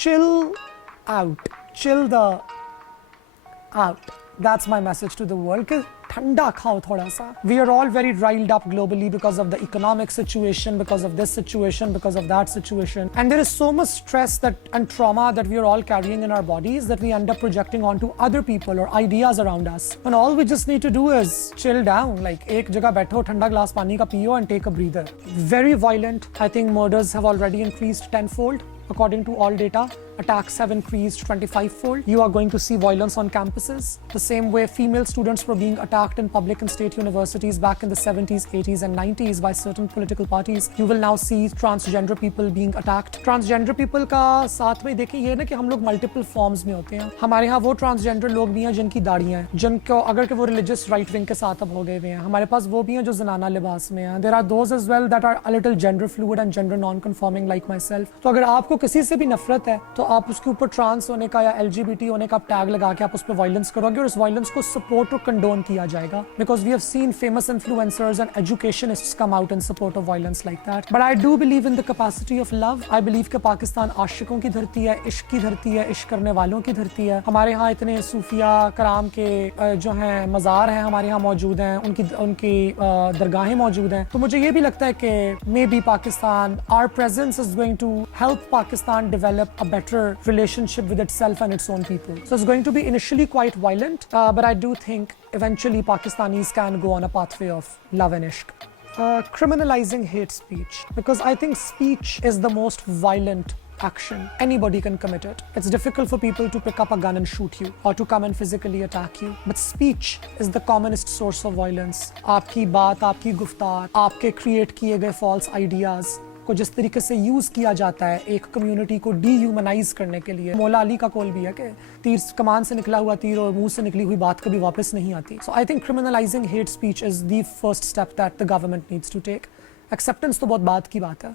chill out, chill the out. That's my message to the world. कि ठंडा खाओ थोड़ा सा. We are all very riled up globally because of the economic situation, because of this situation, because of that situation. And there is so much stress and trauma that we are all carrying in our bodies that we end up projecting onto other people or ideas around us. And all we just need to do is chill down. Like एक जगह बैठो, ठंडा glass पानी का पियो and take a breather. Very violent. I think murders have already increased tenfold. According to all data, attacks have increased 25-fold. You are going to see violence on campuses. The same way female students were being attacked in public and state universities back in the 70s, 80s and 90s by certain political parties. You will now see transgender people being attacked. Transgender people का साथ में देखिए ये ना कि हम लोग multiple forms में होते हैं. हमारे यहाँ वो transgender लोग भी हैं जिनकी दाढ़ियाँ हैं, जिनको अगर कि वो religious right wing के साथ अब हो गए हुए हैं. हमारे पास वो भी हैं जो जनाना लिबास में हैं. There are those as well that are a little gender fluid and gender non-conforming like myself. तो अगर आपको किसी से भी नफरत है तो आप उसके ऊपर ट्रांस होने का या LGBT होने का टैग लगा के आप उस पर वायलेंस करोगे और उस वायलेंस को सपोर्ट और कंडोन किया जाएगा. Because we have seen famous influencers and educationists come out in support of violence like that. But I do believe in the capacity of love. I believe कि पाकिस्तान आशिकों की धरती है, इश्क की धरती है, इश्क करने वालों की धरती है. हमारे यहाँ इतने सूफिया कराम के जो हैं मज़ार हैं हमारे यहाँ मौजूद हैं, उनकी दरगाहें मौजूद हैं. तो मुझे ये भी लगता है कि maybe Pakistan, our presence is going to help Pakistan develop a better relationship with itself and its own people. So it's going to be initially quite violent, but I do think eventually Pakistanis can go on a pathway of love and ishq. Criminalizing hate speech, because I think speech is the most violent action. Anybody can commit it. It's difficult for people to pick up a gun and shoot you or to come and physically attack you. But speech is the commonest source of violence. आपकी बात, आपकी गुफ्तार, आपके create किए गए false ideas को जिस तरीके से यूज किया जाता है एक कम्युनिटी को डीह्यूमनाइज करने के लिए. मौला अली का कौल भी है कि तीर कमान से निकला हुआ तीर और मुंह से निकली हुई बात कभी वापस नहीं आती. So I think criminalising hate speech is the first step that the government needs to take. Acceptance तो बहुत बात की बात है,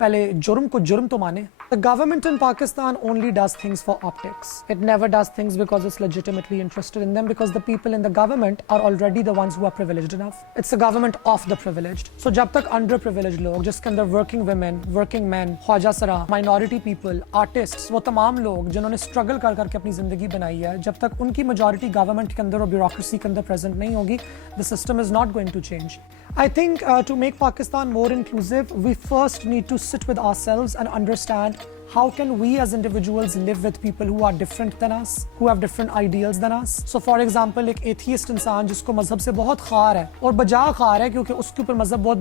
पहले जुर्म को जुर्म तो माने. The government in Pakistan only does things for optics. It never does things because it's legitimately interested in them, because the people in the government are already the ones who are privileged enough. It's a government of the privileged. So जब तक underprivileged लोग, जिसके अंदर working women, working men, Khwaja सरा, minority people, artists, वो तमाम लोग जिन्होंने struggle कर करके अपनी जिंदगी बनाई है, जब तक उनकी majority government के अंदर और bureaucracy के अंदर present नहीं होगी, the system is not going to change. I think to make Pakistan more inclusive, we first need to sit with ourselves and understand how can we as individuals live with people who are different than us, who have different ideals than us. So for example, एक atheist इंसान जिसको मजहब से बहुत खार है और बजा खार है क्योंकि उसके ऊपर मजहब बहुत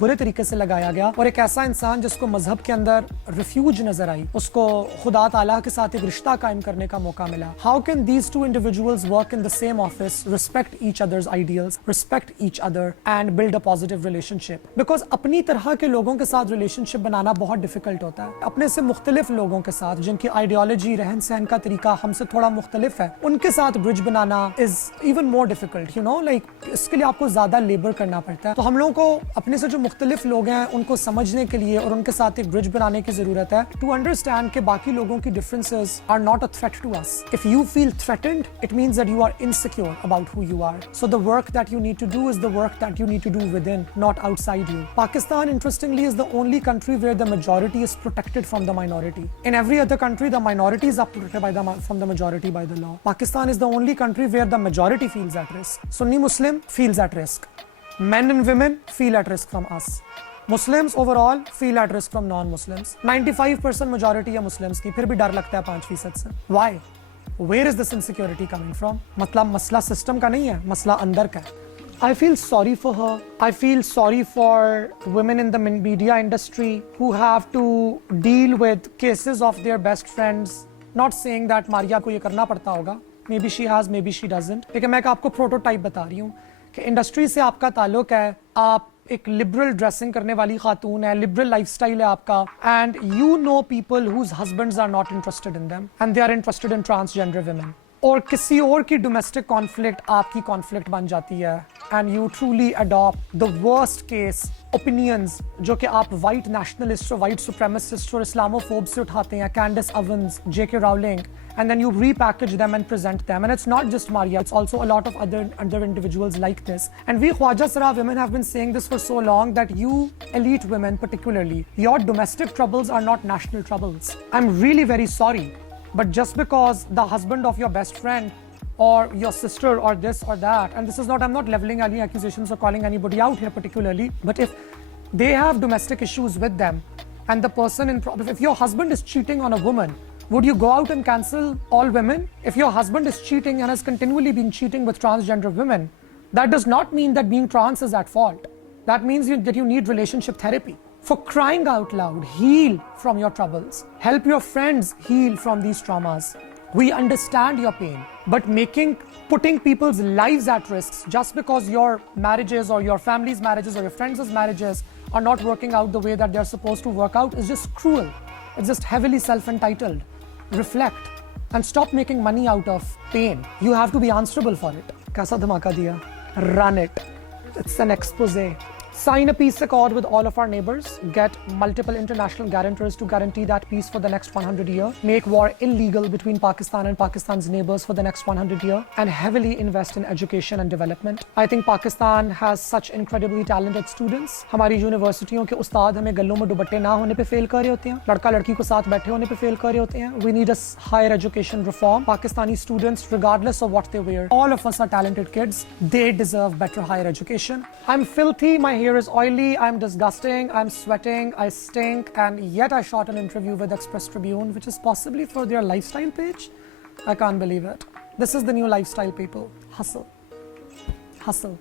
बुरे तरीके से लगाया गया, और एक ऐसा इंसान जिसको मजहब के अंदर रिफ्यूज नजर आई, उसको खुदा ताला के साथ एक रिश्ता कायम करने का मौका मिला. How can these two individuals work in the same office, respect each other's ideals, respect each other and build a positive relationship? Because अपनी तरह के लोगों के साथ relationship बनाना बहुत difficult होता है. अपने से मुख्तलिफ लोगों के साथ जिनकी आइडियोलॉजी, रहन सहन का तरीका हमसे थोड़ा मुख्तलिफ है, उनके साथ bridge banana is even more difficult. You know, like इसके लिए आपको ज्यादा लेबर करना पड़ता है. तो हम लोगों को अपने से जो मुख्तलिफ लोग हैं उनको समझने के लिए और उनके साथ एक ब्रिज बनाने की जरूरत है, टू अंडरस्टैंड कि बाकी लोगों की differences are not a threat to us. If you feel threatened, it means that you are insecure about who you are. So the work that you need to do is the work that you need to do within, not outside you. Pakistan interestingly is the only country where the majority is protected from the minority. In every other country, the minorities are protected from the majority by the law. Pakistan is the only country where the majority feels at risk. Sunni Muslim feels at risk. Men and women feel at risk from us. Muslims overall feel at risk from non-Muslims. 95% majority है Muslims की, फिर भी डर लगता है 5% से. Why? Where is this insecurity coming from? मतलब मसला सिस्टम का नहीं है, मसला अंदर का है. I feel sorry for her. I feel sorry for women in the media industry who have to deal with cases of their best friends. Not saying that Maria को ये करना पड़ता होगा. Maybe she has, maybe she doesn't. लेकिन मैं आपको prototype बता रही हूँ कि इंडस्ट्री से आपका ताल्लुक है, आप एक लिबरल ड्रेसिंग करने वाली खातून है, लिबरल लाइफस्टाइल है आपका, and you know people whose husbands are not interested in them and they are interested in transgender women. और किसी और की domestic conflict आपकी conflict बन जाती है and you truly adopt the worst case opinions जो कि आप white nationalists और white supremacists और Islamophobes से उठाते हैं, Candace Owens, J.K. Rowling, and then you repackage them and present them. And it's not just Maria, it's also a lot of other individuals like this. And we Khwaja Sara women have been saying this for so long that you elite women particularly, your domestic troubles are not national troubles. I'm really very sorry, but just because the husband of your best friend or your sister or this or that, and this is not, I'm not leveling any accusations or calling anybody out here particularly, but if they have domestic issues with them and the person in problem, if your husband is cheating on a woman, would you go out and cancel all women? If your husband is cheating and has continually been cheating with transgender women, that does not mean that being trans is at fault. That means that you need relationship therapy. For crying out loud, heal from your troubles. Help your friends heal from these traumas. We understand your pain, but putting people's lives at risk just because your marriages or your family's marriages or your friends' marriages are not working out the way that they're supposed to work out is just cruel. It's just heavily self-entitled. Reflect and stop making money out of pain. You have to be answerable for it. Kaisa dhamaka diya? Run it. It's an expose. Sign a peace accord with all of our neighbors. Get multiple international guarantors to guarantee that peace for the next 100 years. Make war illegal between Pakistan and Pakistan's neighbors for the next 100 years. And heavily invest in education and development. I think Pakistan has such incredibly talented students. हमारी यूनिवर्सिटियों के उस्ताद हमें गल्लों में दुपट्टे ना होने पे fail कर रहे होते हैं. लड़का लड़की को साथ बैठे होने पे फेल कर रहे होते हैं. We need a higher education reform. Pakistani students, regardless of what they wear, all of us are talented kids. They deserve better higher education. I'm filthy. My hair is oily, I'm disgusting, I'm sweating, I stink, and yet I shot an interview with Express Tribune, which is possibly for their lifestyle page. I can't believe it. This is the new lifestyle, people. Hustle. Hustle.